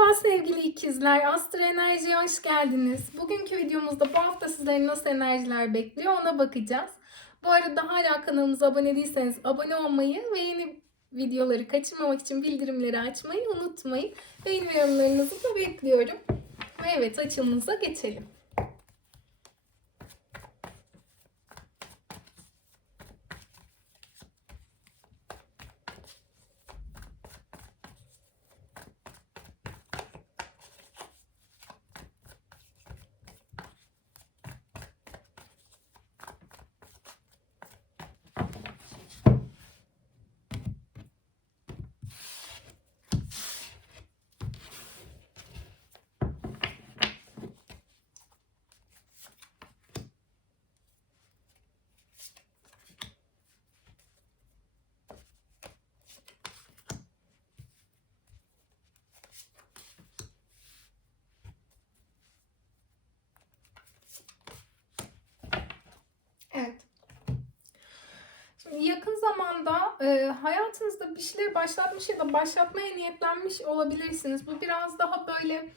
Merhaba sevgili ikizler. Astro Enerji'ye hoş geldiniz. Bugünkü videomuzda bu hafta sizleri nasıl enerjiler bekliyor ona bakacağız. Bu arada hala kanalımıza abone değilseniz abone olmayı ve yeni videoları kaçırmamak için bildirimleri açmayı unutmayın. Beğeni ve yorumlarınızı da bekliyorum. Ve evet açılımıza geçelim. Evet. Şimdi yakın zamanda e, hayatınızda bir şeyleri başlatmış ya da başlatmaya niyetlenmiş olabilirsiniz. Bu biraz daha böyle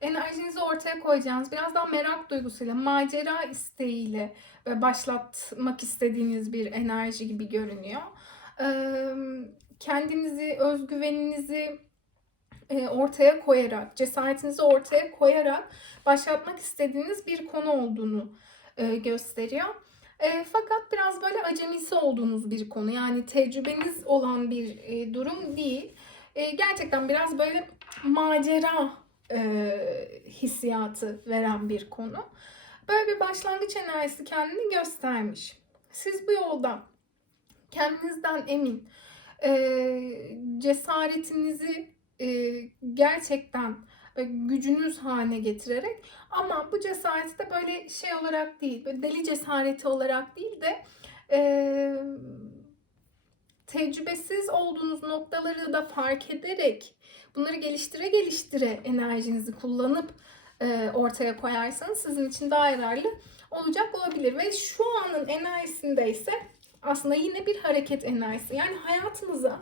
enerjinizi ortaya koyacağınız, biraz daha merak duygusuyla, macera isteğiyle e, başlatmak istediğiniz bir enerji gibi görünüyor. E, kendinizi, özgüveninizi e, ortaya koyarak, cesaretinizi ortaya koyarak başlatmak istediğiniz bir konu olduğunu e, gösteriyor. E, fakat biraz böyle acemisi olduğunuz bir konu. Yani tecrübeniz olan bir e, durum değil. E, gerçekten biraz böyle macera e, hissiyatı veren bir konu. Böyle bir başlangıç enerjisi kendini göstermiş. Siz bu yolda kendinizden emin, e, cesaretinizi e, gerçekten gücünüz haline getirerek ama bu cesareti de böyle şey olarak değil, böyle deli cesareti olarak değil de e, tecrübesiz olduğunuz noktaları da fark ederek bunları geliştire geliştire enerjinizi kullanıp e, ortaya koyarsanız sizin için daha yararlı olacak olabilir. Ve şu anın enerjisinde ise aslında yine bir hareket enerjisi. Yani hayatınıza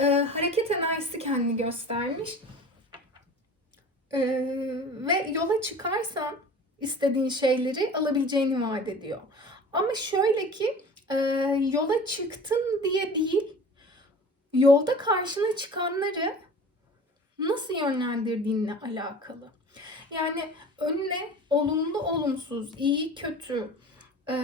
e, hareket enerjisi kendini göstermiş. Ee, ve yola çıkarsan istediğin şeyleri alabileceğini vaat ediyor. Ama şöyle ki e, yola çıktın diye değil, yolda karşına çıkanları nasıl yönlendirdiğinle alakalı. Yani önüne olumlu olumsuz, iyi kötü, e,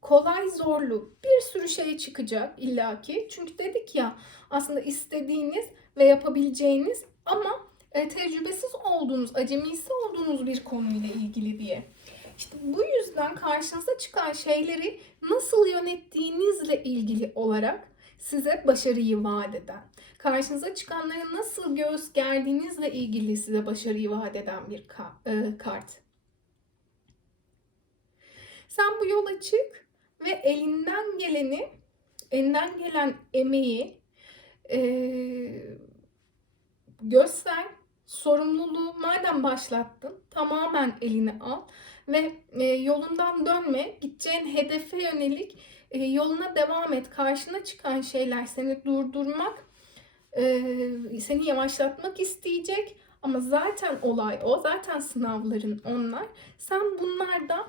kolay zorlu bir sürü şey çıkacak illaki. Çünkü dedik ya aslında istediğiniz ve yapabileceğiniz ama e, tecrübesiz olduğunuz, acemisi olduğunuz bir konuyla ilgili diye. İşte bu yüzden karşınıza çıkan şeyleri nasıl yönettiğinizle ilgili olarak size başarıyı vaat eden, karşınıza çıkanları nasıl göğüs gerdiğinizle ilgili size başarıyı vaat eden bir e, kart. Sen bu yola çık ve elinden geleni, elinden gelen emeği e, göster sorumluluğu madem başlattın tamamen eline al ve e, yolundan dönme. Gideceğin hedefe yönelik e, yoluna devam et. Karşına çıkan şeyler seni durdurmak, e, seni yavaşlatmak isteyecek. Ama zaten olay o. Zaten sınavların onlar. Sen bunlarda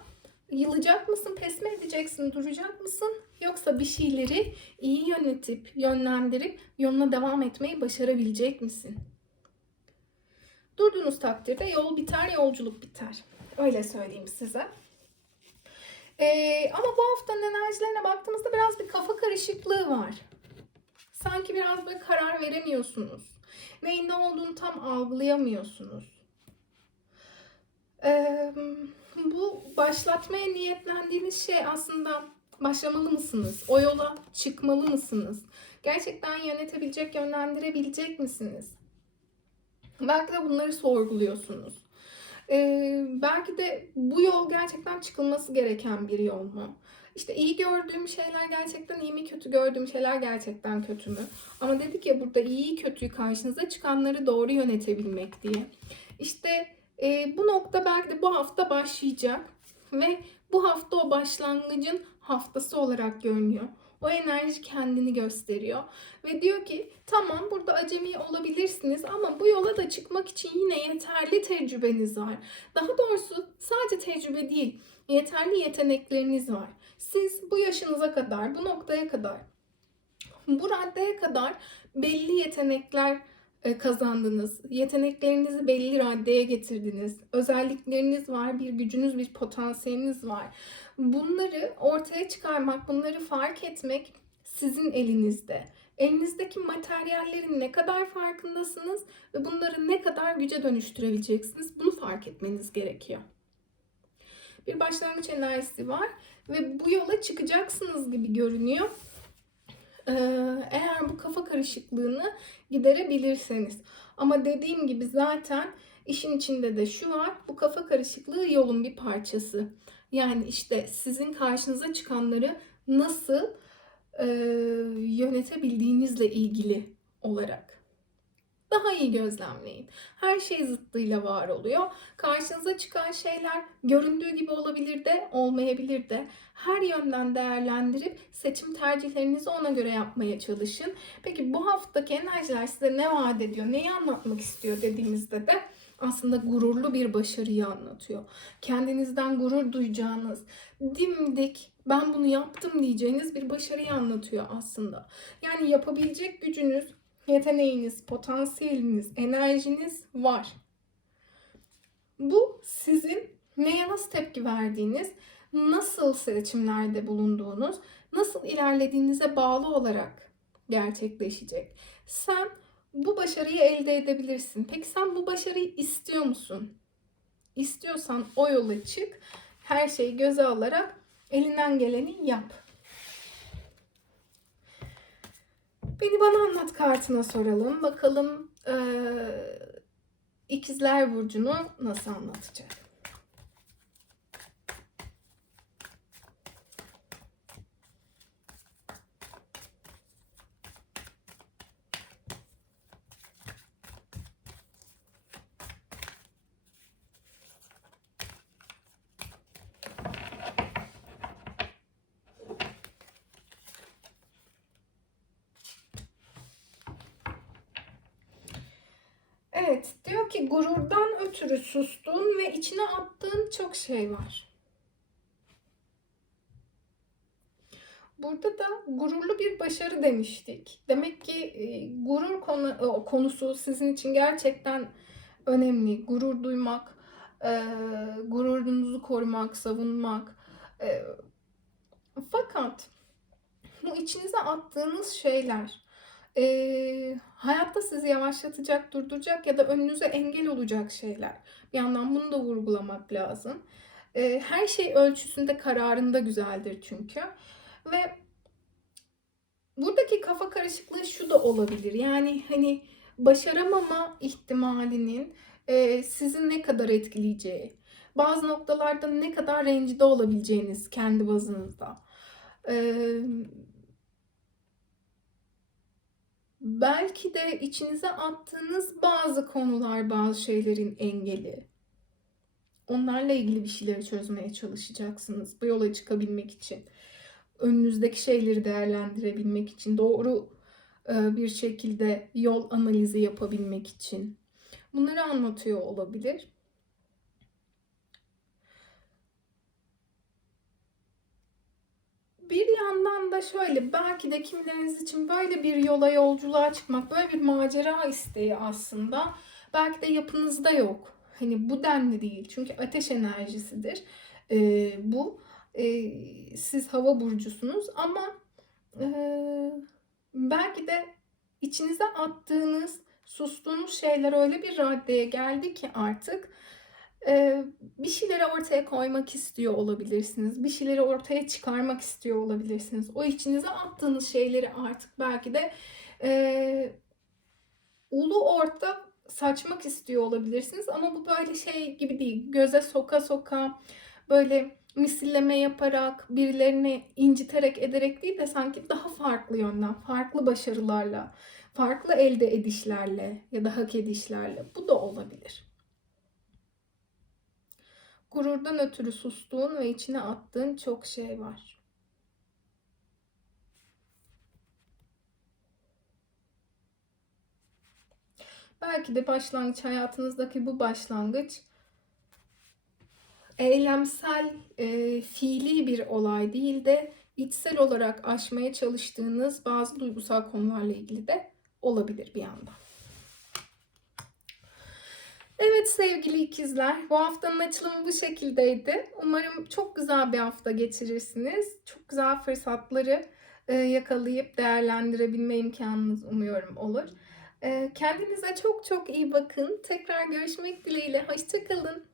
yılacak mısın, pes mi edeceksin, duracak mısın? Yoksa bir şeyleri iyi yönetip, yönlendirip yoluna devam etmeyi başarabilecek misin? Durduğunuz takdirde yol biter, yolculuk biter. Öyle söyleyeyim size. Ee, ama bu haftanın enerjilerine baktığımızda biraz bir kafa karışıklığı var. Sanki biraz böyle karar veremiyorsunuz. Neyin ne olduğunu tam algılayamıyorsunuz. Ee, bu başlatmaya niyetlendiğiniz şey aslında başlamalı mısınız? O yola çıkmalı mısınız? Gerçekten yönetebilecek, yönlendirebilecek misiniz? Belki de bunları sorguluyorsunuz. Ee, belki de bu yol gerçekten çıkılması gereken bir yol mu? İşte iyi gördüğüm şeyler gerçekten iyi mi, kötü gördüğüm şeyler gerçekten kötü mü? Ama dedik ya burada iyi kötüyü karşınıza çıkanları doğru yönetebilmek diye. İşte e, bu nokta belki de bu hafta başlayacak ve bu hafta o başlangıcın haftası olarak görünüyor. O enerji kendini gösteriyor. Ve diyor ki tamam burada acemi olabilirsiniz ama bu yola da çıkmak için yine yeterli tecrübeniz var. Daha doğrusu sadece tecrübe değil, yeterli yetenekleriniz var. Siz bu yaşınıza kadar, bu noktaya kadar, bu raddeye kadar belli yetenekler kazandınız. Yeteneklerinizi belli raddeye getirdiniz. Özellikleriniz var, bir gücünüz, bir potansiyeliniz var. Bunları ortaya çıkarmak, bunları fark etmek sizin elinizde. Elinizdeki materyallerin ne kadar farkındasınız ve bunları ne kadar güce dönüştürebileceksiniz bunu fark etmeniz gerekiyor. Bir başlangıç enerjisi var ve bu yola çıkacaksınız gibi görünüyor. Ee, eğer bu kafa karışıklığını giderebilirseniz. Ama dediğim gibi zaten işin içinde de şu var. Bu kafa karışıklığı yolun bir parçası. Yani işte sizin karşınıza çıkanları nasıl e, yönetebildiğinizle ilgili olarak. Daha iyi gözlemleyin. Her şey zıttıyla var oluyor. Karşınıza çıkan şeyler göründüğü gibi olabilir de olmayabilir de. Her yönden değerlendirip seçim tercihlerinizi ona göre yapmaya çalışın. Peki bu haftaki enerjiler size ne vaat ediyor, neyi anlatmak istiyor dediğimizde de aslında gururlu bir başarıyı anlatıyor. Kendinizden gurur duyacağınız, dimdik ben bunu yaptım diyeceğiniz bir başarıyı anlatıyor aslında. Yani yapabilecek gücünüz, yeteneğiniz, potansiyeliniz, enerjiniz var. Bu sizin neye nasıl tepki verdiğiniz, nasıl seçimlerde bulunduğunuz, nasıl ilerlediğinize bağlı olarak gerçekleşecek. Sen bu başarıyı elde edebilirsin. Peki sen bu başarıyı istiyor musun? İstiyorsan o yola çık. Her şeyi göze alarak elinden geleni yap. Beni bana anlat kartına soralım. Bakalım ee, ikizler burcunu nasıl anlatacak? Evet, diyor ki gururdan ötürü sustuğun ve içine attığın çok şey var. Burada da gururlu bir başarı demiştik. Demek ki e, gurur konu, e, konusu sizin için gerçekten önemli. Gurur duymak, e, gururunuzu korumak, savunmak. Fakat bu içinize attığınız şeyler e, hayatta sizi yavaşlatacak, durduracak ya da önünüze engel olacak şeyler. Bir yandan bunu da vurgulamak lazım. E, her şey ölçüsünde, kararında güzeldir çünkü. Ve buradaki kafa karışıklığı şu da olabilir. Yani hani başaramama ihtimalinin e, sizi ne kadar etkileyeceği, bazı noktalarda ne kadar rencide olabileceğiniz kendi bazınızda. Eee belki de içinize attığınız bazı konular, bazı şeylerin engeli. Onlarla ilgili bir şeyleri çözmeye çalışacaksınız bu yola çıkabilmek için. Önünüzdeki şeyleri değerlendirebilmek için, doğru e, bir şekilde yol analizi yapabilmek için. Bunları anlatıyor olabilir. Bir yandan da şöyle belki de kimileriniz için böyle bir yola yolculuğa çıkmak böyle bir macera isteği aslında belki de yapınızda yok. Hani bu denli değil çünkü ateş enerjisidir ee, bu. Ee, siz hava burcusunuz ama e, belki de içinize attığınız sustuğunuz şeyler öyle bir raddeye geldi ki artık bir şeyleri ortaya koymak istiyor olabilirsiniz. Bir şeyleri ortaya çıkarmak istiyor olabilirsiniz. O içinize attığınız şeyleri artık belki de e, ulu orta saçmak istiyor olabilirsiniz. Ama bu böyle şey gibi değil. Göze soka soka böyle misilleme yaparak, birilerini inciterek ederek değil de sanki daha farklı yönden, farklı başarılarla, farklı elde edişlerle ya da hak edişlerle bu da olabilir. Gururdan ötürü sustuğun ve içine attığın çok şey var. Belki de başlangıç hayatınızdaki bu başlangıç eylemsel, e, fiili bir olay değil de içsel olarak aşmaya çalıştığınız bazı duygusal konularla ilgili de olabilir bir yandan. Evet sevgili ikizler, bu haftanın açılımı bu şekildeydi. Umarım çok güzel bir hafta geçirirsiniz. Çok güzel fırsatları e, yakalayıp değerlendirebilme imkanınız umuyorum olur. E, kendinize çok çok iyi bakın. Tekrar görüşmek dileğiyle. Hoşçakalın.